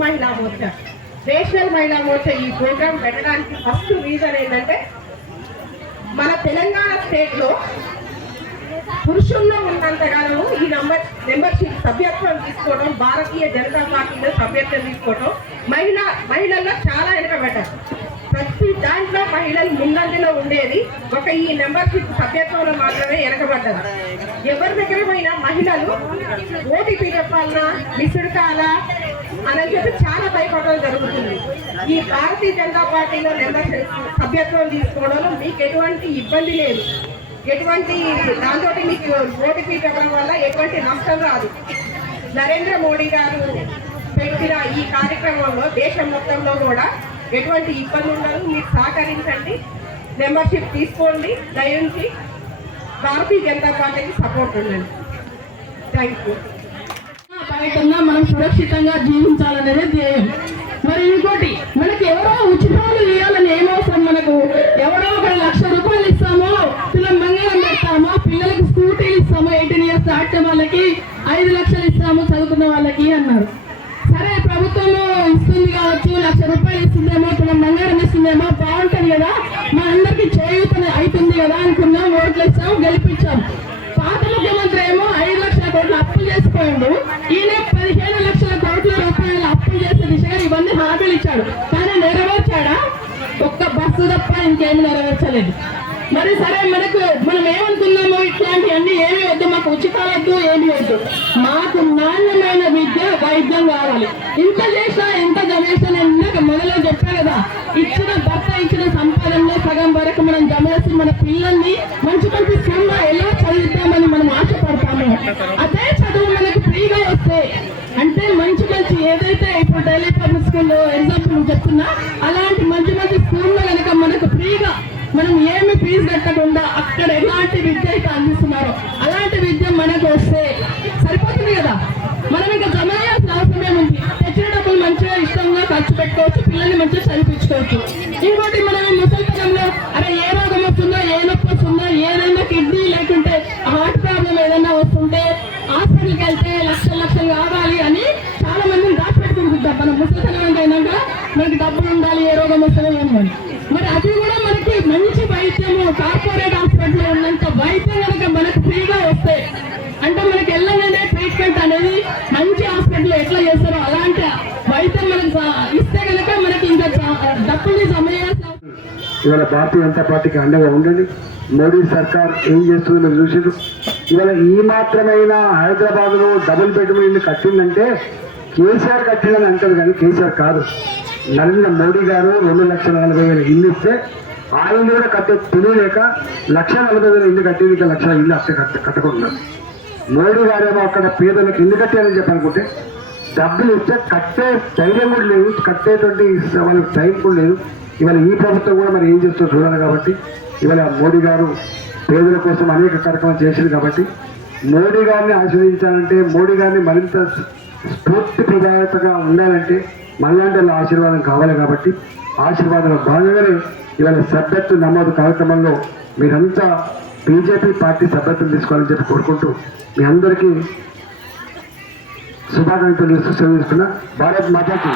మహిళా మోర్చా. నేషనల్ మహిళా మోర్చా ఈ ప్రోగ్రామ్ పెట్టడానికి ఫస్ట్ రీజన్ ఏంటంటే మన తెలంగాణ స్టేట్లో పురుషుల్లో ఉన్నంతగానో ఈ నంబర్ మెంబర్షిప్ సభ్యత్వం తీసుకోవడం భారతీయ జనతా పార్టీలో సభ్యత్వం తీసుకోవడం మహిళ మహిళల్లో చాలా వెనకబడ్డారు. ప్రతి దాంట్లో మహిళలు ముందంజలో ఉండేది ఒక ఈ మెంబర్షిప్ సభ్యత్వంలో మాత్రమే వెనకబడ్డారు ఎవరి దగ్గర పోయినా మహిళలు ఓటీపీ చెప్పాలన్నా మిస్డ్ కాలా అని చెప్పి చాలా భయపడడం జరుగుతుంది. ఈ భారతీయ జనతా పార్టీలో మెంబర్షిప్ సభ్యత్వం తీసుకోవడంలో మీకు ఎటువంటి ఇబ్బంది లేదు. ఎటువంటి దాంతో మీకు ఓటీపీ పెట్టడం వల్ల ఎటువంటి నష్టం రాదు. నరేంద్ర మోడీ గారు పెట్టిన ఈ కార్యక్రమంలో దేశం మొత్తంలో కూడా ఎటువంటి ఇబ్బంది ఉండదు. మీరు సహకరించండి. మెంబర్షిప్ తీసుకోండి. దయించి భారతీయ జనతా పార్టీకి సపోర్ట్ ఉండండి. థ్యాంక్ యూ బయటన్నా మనం సురక్షితంగా జీవించాలనేది ధ్యేయం. మరి ఇంకోటి మనకి ఎవరో ఉచితాలు ఇవ్వాలని ఏమవసరం మనకు? ఎవరో ఒక లక్ష రూపాయలు ఇస్తామో తులం మంగళం పెడతామో పిల్లలకు స్కూటీలు ఇస్తామో ఎయిటీన్ ఇయర్స్ దాటిన వాళ్ళకి ఐదు లక్షలు ఇస్తాము చదువుకున్న వాళ్ళకి అన్నారు. సరే ప్రభుత్వం ఇస్తుంది కావచ్చు లక్ష రూపాయలు ఇస్తుందేమో తులం బంగారం ఇస్తుందేమో బాగుంటుంది కదా. మా అందరికి చేయూత అవుతుంది కదా అనుకున్నాం ఓట్లు ఇస్తాం గెలిపించాం. అప్పులు ఈయన పదిహేను లక్షల కోట్ల రూపాయలు అప్పు చేసే దిశగా ఇవన్నీ హామీలు ఇచ్చాడు. కానీ నెరవేర్చాడా? ఒక్క బస్సు తప్ప ఇంకేమి నెరవేర్చలేదు. మరి సరే మనకు మనం ఏమనుకున్నాము ఇట్లాంటివన్నీ ఏమి వద్దు. మాకు ఉచితాలు వద్దు ఏమి వద్దు. మాకు నాణ్యమైన విద్య వైద్యం కావాలి. ఇంత చేసినా ఎంత జమ ఇందాక మొదలు చెప్పా కదా. ఇచ్చిన భర్త ఇచ్చిన సంపాదనలో సగం వరకు మనం జమ మన పిల్లల్ని మంచి మంచి స్కూల్లో ఎలా చదివిద్దామని మనం ఆశపడతాము. అదే చదువు మనకు ఫ్రీగా వస్తే అంటే మంచి మంచి ఏదైతే ఇప్పుడు డైలీ పబ్లిక్ స్కూల్లో ఎగ్జాంపుల్ చెప్తున్నా అలాంటి మంచి మంచి స్కూల్లో కనుక మనకు ఫ్రీగా మనం ఏమి ఫీజు కట్టకుండా అక్కడ ఎలాంటి విద్య అయితే అందిస్తున్నారో అలాంటి విద్య మనకు వస్తే సరిపోతుంది కదా? మనం ఇంకా జమ చేయాల్సిన అవసరం ఏముంది? తెచ్చిన డబ్బులు మంచిగా ఇష్టంగా ఖర్చు పెట్టుకోవచ్చు పిల్లల్ని మంచిగా చదివించుకోవచ్చు. ఉండాలి ఏ రోగం వస్తుందో ఏమని మరి అది కూడా మనకి మంచి వైద్యము కార్పొరేట్ హాస్పిటల్లో ఉన్నంత వైద్యం కనుక మనకు ఫ్రీగా వస్తే అంటే మనకి వెళ్ళగానే ట్రీట్మెంట్ అనేది మంచి హాస్పిటల్ ఎట్లా చేస్తారో అలాంటి వైద్యం మనకు ఇస్తే కనుక మనకి ఇంకా చ- డబ్బుల్ని ఇవాళ భారతీయ జనతా పార్టీకి అండగా ఉండండి. మోడీ సర్కార్ ఏం చేస్తుందో చూసారు ఇవాళ ఈ మాత్రమైన హైదరాబాద్లో డబుల్ బెడ్రూమ్ ఇల్లు కట్టిందంటే కేసీఆర్ కట్టిందని అంటారు కానీ కేసీఆర్ కాదు. నరేంద్ర మోడీ గారు రెండు లక్షల నలభై వేల ఇల్లు ఇస్తే ఆయన కూడా కట్టే తెలియలేక లక్ష నలభై వేల ఇల్లు కట్టేది ఇక లక్ష ఇల్లు అట్టే కట్ట కట్టకుండా మోడీ గారేమో అక్కడ పేదలకు ఇల్లు కట్టారని చెప్పనుకుంటే డబ్బులు ఇస్తే కట్టే ధైర్యం కూడా లేదు కట్టేటువంటి వాళ్ళకి టైం కూడా లేదు. ఇవాళ ఈ ప్రభుత్వం కూడా మరి ఏం చేస్తుందో చూడాలి కాబట్టి ఇవాళ మోడీ గారు పేదల కోసం అనేక కార్యక్రమాలు చేసింది కాబట్టి మోడీ గారిని ఆశీర్వదించాలంటే మోడీ గారిని మరింత స్ఫూర్తి ప్రదాయతగా ఉండాలంటే మనలాంటి ఆశీర్వాదం కావాలి కాబట్టి ఆశీర్వాదంలో భాగంగానే ఇవాళ సభ్యత్వ నమోదు కార్యక్రమంలో మీరంతా బీజేపీ పార్టీ సభ్యత్వం తీసుకోవాలని చెప్పి కోరుకుంటూ మీ అందరికీ శుభాకాంక్షలు ఇస్తూ సెలవు భారత్ మాతాకి.